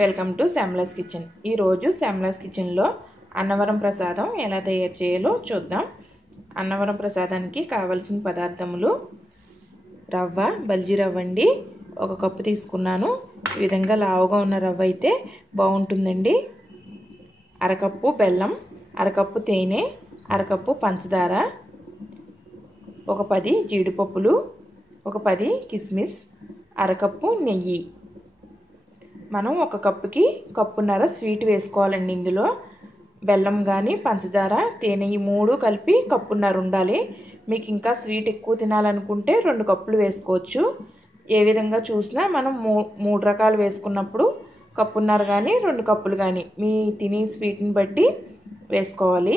Welcome to syamalas kitchen. ఈ రోజు syamalas kitchen లో అన్నవరం ప్రసాదం ఎలా తయారు చేయాలో చూద్దాం। అన్నవరం ప్రసాదానికి కావాల్సిన పదార్థములు రవ్వ, బల్జీ రవ్వ అండి, 1 కప్పు తీసుకున్నాను। ఈ విధంగా లావుగా ఉన్న రవ్వ అయితే బాగుంటుందండి। 1/2 కప్పు బెల్లం, 1/2 కప్పు తేనె, 1/2 కప్పు పంచదార, 10 జీడిపప్పులు, 10 కిస్మిస్, 1/2 కప్పు నెయ్యి। మనం 1 కప్పుకి కప్పున్నర స్వీట్ వేసుకోవాలండి। ఇందులో బెల్లం గాని పంచదార తేనె ఈ 3 కలిపి కప్పున్నర ఉండాలి। మీకు ఇంకా స్వీట్ ఎక్కువ తినాలనుకుంటే 2 కప్పులు వేసుకోవచ్చు। ఏ విధంగా చూసినా మనం 3 రకాలు వేసుకున్నప్పుడు కప్పున్నర గాని 2 కప్పులు గాని మీ తినే స్వీట్ని బట్టి వేసుకోవాలి।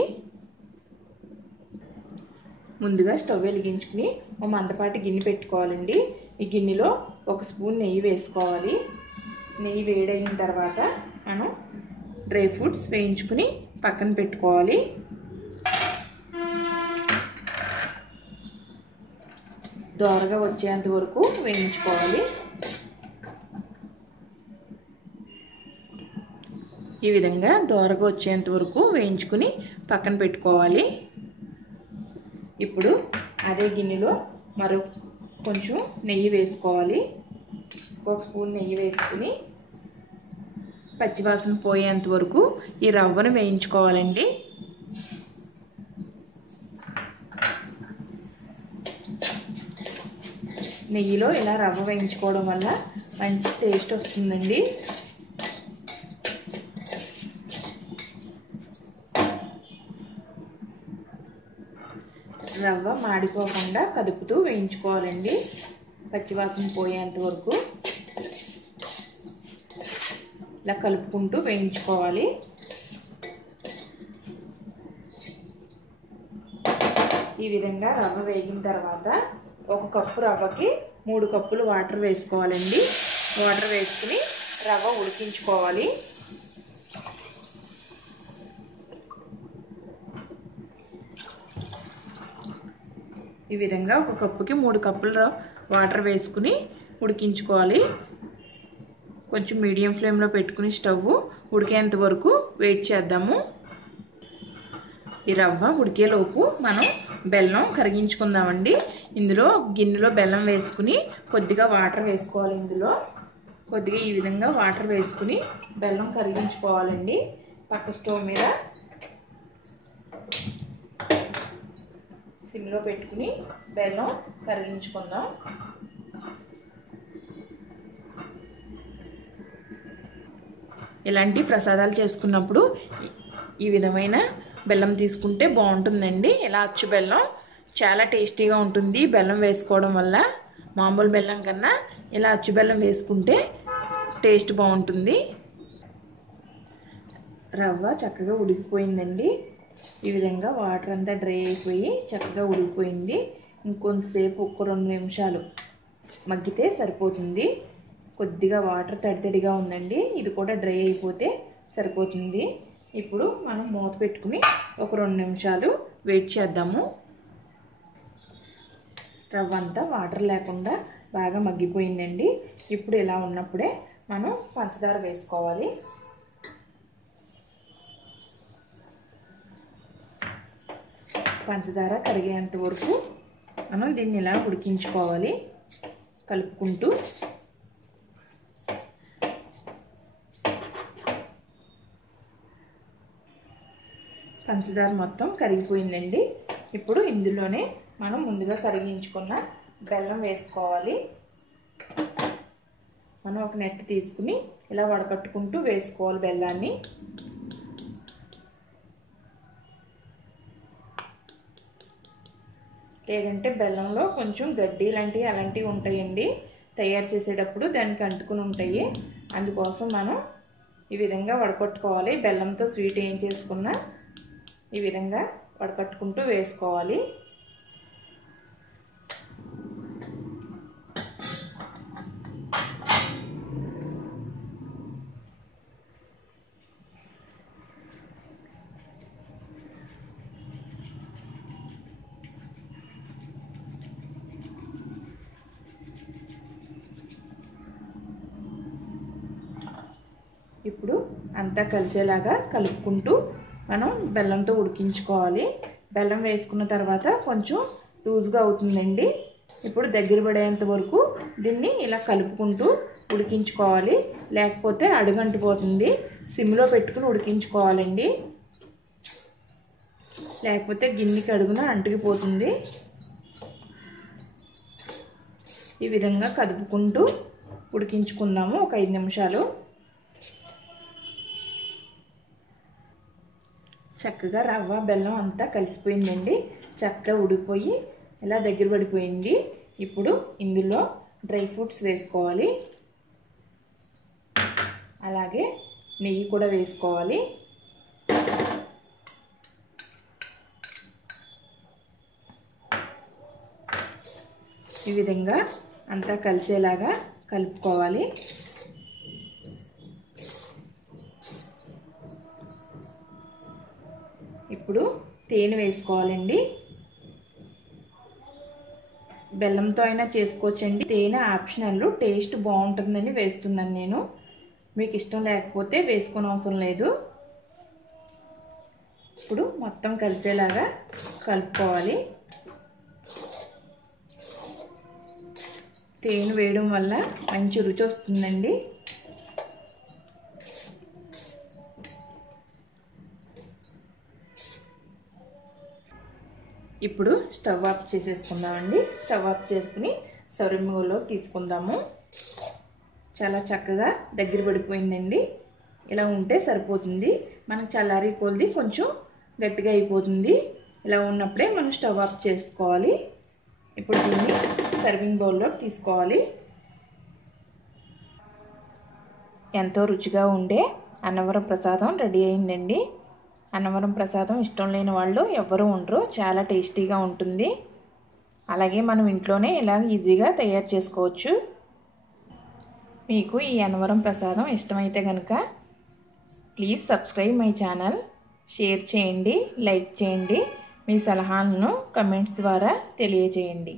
ముందుగా స్టవ్ వెలిగించుకుని ఒక మందపాటి గిన్నె పెట్టుకోవాలండి। ఈ గిన్నెలో 1 స్పూన్ నెయ్యి వేసుకోవాలి। నెయ్యి వేడైన తర్వాత మనం డ్రై ఫ్రూట్స్ వేయించుకుని పక్కన పెట్టుకోవాలి। దోరగా వచ్చేంత వరకు వేయించుకోవాలి। ఈ విధంగా దోరగా వచ్చేంత వరకు వేయించుకుని పక్కన పెట్టుకోవాలి। ఇప్పుడు అదే గిన్నెలో మరో కొంచెం నెయ్యి వేసుకోవాలి। 1 స్పూన్ నెయ్యి వేసుకుని పచ్చివాసన పోయేంత వరకు ఈ రవ్వను వేయించుకోవాలండి। నెయ్యిలో ఇలా రవ్వ వేయించుకోవడం వల్ల మంచి టేస్ట్ వస్తుందండి। రవ్వ మాడిపోకుండా కదుపుతూ వేయించుకోవాలండి పచ్చివాసన పోయేంత వరకు। ఇలా కలుపుకుంటూ వేయించుకోవాలి। ఈ విధంగా రవ్వ వేగిన తర్వాత 1 కప్పు రవ్వకి 3 కప్పులు వాటర్ వేసుకోవాలండి। వాటర్ వేసుకుని రవ్వ ఉడికించుకోవాలి। ఈ విధంగా 1 కప్పుకి 3 కప్పుల వాటర్ వేసుకుని ఉడికించుకోవాలి। కొంచెం మీడియం ఫ్లేమ్లో పెట్టుకుని స్టవ్ ఉడికేంత వరకు వెయిట్ చేద్దాము। ఈ రవ్వ ఉడికేలోపు మనం బెల్లం కరిగించుకుందామండి। ఇందులో గిన్నెలో బెల్లం వేసుకుని కొద్దిగా వాటర్ వేసుకోవాలి। ఇందులో కొద్దిగా ఈ విధంగా వాటర్ వేసుకుని బెల్లం కరిగించుకోవాలండి। పక్క స్టవ్ మీద సిమ్లో పెట్టుకుని బెల్లం కరిగించుకుందాం। ఇలాంటి ప్రసాదాలు చేసుకున్నప్పుడు ఈ విధమైన బెల్లం తీసుకుంటే బాగుంటుందండి। ఇలా అచ్చు బెల్లం చాలా టేస్టీగా ఉంటుంది బెల్లం వేసుకోవడం వల్ల। మామూలు బెల్లం కన్నా ఇలా అచ్చు బెల్లం వేసుకుంటే టేస్ట్ బాగుంటుంది। రవ్వ చక్కగా ఉడికిపోయిందండి। ఈ విధంగా వాటర్ అంతా డ్రై అయిపోయి చక్కగా ఉడికిపోయింది। ఇంకొంతసేపు 1-2 నిమిషాలు మగ్గితే సరిపోతుంది। కొద్దిగా వాటర్ తడితడిగా ఉందండి, ఇది కూడా డ్రై అయిపోతే సరిపోతుంది। ఇప్పుడు మనం మూత పెట్టుకుని 1-2 నిమిషాలు వెయిట్ చేద్దాము। రవ్వ అంతా వాటర్ లేకుండా బాగా మగ్గిపోయిందండి। ఇప్పుడు ఇలా ఉన్నప్పుడే మనం పంచదార వేసుకోవాలి। పంచదార కరిగేంత వరకు మనం దీన్ని ఇలా ఉడికించుకోవాలి కలుపుకుంటూ। పంచదార మొత్తం కరిగిపోయిందండి। ఇప్పుడు ఇందులోనే మనం ముందుగా కరిగించుకున్న బెల్లం వేసుకోవాలి। మనం ఒక నెట్ తీసుకుని ఇలా వడకట్టుకుంటూ వేసుకోవాలి బెల్లాన్ని। లేదంటే బెల్లంలో కొంచెం గడ్డి అలాంటివి ఉంటాయండి, తయారు చేసేటప్పుడు దానికి అంటుకుని ఉంటాయి। అందుకోసం మనం ఈ విధంగా వడకట్టుకోవాలి। బెల్లంతో స్వీట్ ఏం చేసుకున్నా ఈ విధంగా వడకట్టుకుంటూ వేసుకోవాలి। ఇప్పుడు అంతా కలిసేలాగా కలుపుకుంటూ మనం బెల్లంతో ఉడికించుకోవాలి. బెల్లం వేసుకున్న తర్వాత కొంచెం లూజ్గా అవుతుందండి. ఇప్పుడు దగ్గర పడేంత వరకు దీన్ని ఇలా కలుపుకుంటూ ఉడికించుకోవాలి, లేకపోతే అడుగంటిపోతుంది. సిమ్లో పెట్టుకుని ఉడికించుకోవాలండి, లేకపోతే గిన్నెకి అడుగున అంటుకుపోతుంది. ఈ విధంగా కదుపుకుంటూ ఉడికించుకుందాము ఒక 5 నిమిషాలు. చక్కగా రవ్వ బెల్లం అంతా కలిసిపోయిందండి. చక్కగా ఉడికిపోయి ఇలా దగ్గర పడిపోయింది. ఇప్పుడు ఇందులో డ్రై ఫ్రూట్స్ వేసుకోవాలి, అలాగే నెయ్యి కూడా వేసుకోవాలి. ఈ విధంగా అంతా కలిసేలాగా కలుపుకోవాలి. ఇప్పుడు తేనె వేసుకోవాలండి. బెల్లంతో అయినా చేసుకోవచ్చండి, తేనె ఆప్షనల్. టేస్ట్ బాగుంటుందని వేస్తున్నాను నేను. మీకు ఇష్టం లేకపోతే వేసుకోని అవసరం లేదు. ఇప్పుడు మొత్తం కలిసేలాగా కలుపుకోవాలి. తేనె వేయడం వల్ల మంచి రుచి వస్తుందండి. ఇప్పుడు స్టవ్ ఆఫ్ చేసేసుకుందామండి. స్టవ్ ఆఫ్ చేసుకుని సర్వింగ్ బౌల్లోకి తీసుకుందాము. చాలా చక్కగా దగ్గర పడిపోయిందండి. ఇలా ఉంటే సరిపోతుంది. మనకు చల్లారి కొలిది కొంచెం గట్టిగా అయిపోతుంది. ఇలా ఉన్నప్పుడే మనం స్టవ్ ఆఫ్ చేసుకోవాలి. ఇప్పుడు దీన్ని సర్వింగ్ బౌల్లోకి తీసుకోవాలి. ఎంతో రుచిగా ఉండే అన్నవరం ప్రసాదం రెడీ అయిందండి. అన్నవరం ప్రసాదం ఇష్టం లేని వాళ్ళు ఎవ్వరూ ఉండరు. చాలా టేస్టీగా ఉంటుంది. అలాగే మనం ఇంట్లోనే ఇలా ఈజీగా తయారు చేసుకోవచ్చు. మీకు ఈ అన్నవరం ప్రసాదం ఇష్టమైతే కనుక please subscribe my channel. Share చేయండి, లైక్ చేయండి. మీ సలహాలను కమెంట్స్ ద్వారా తెలియజేయండి.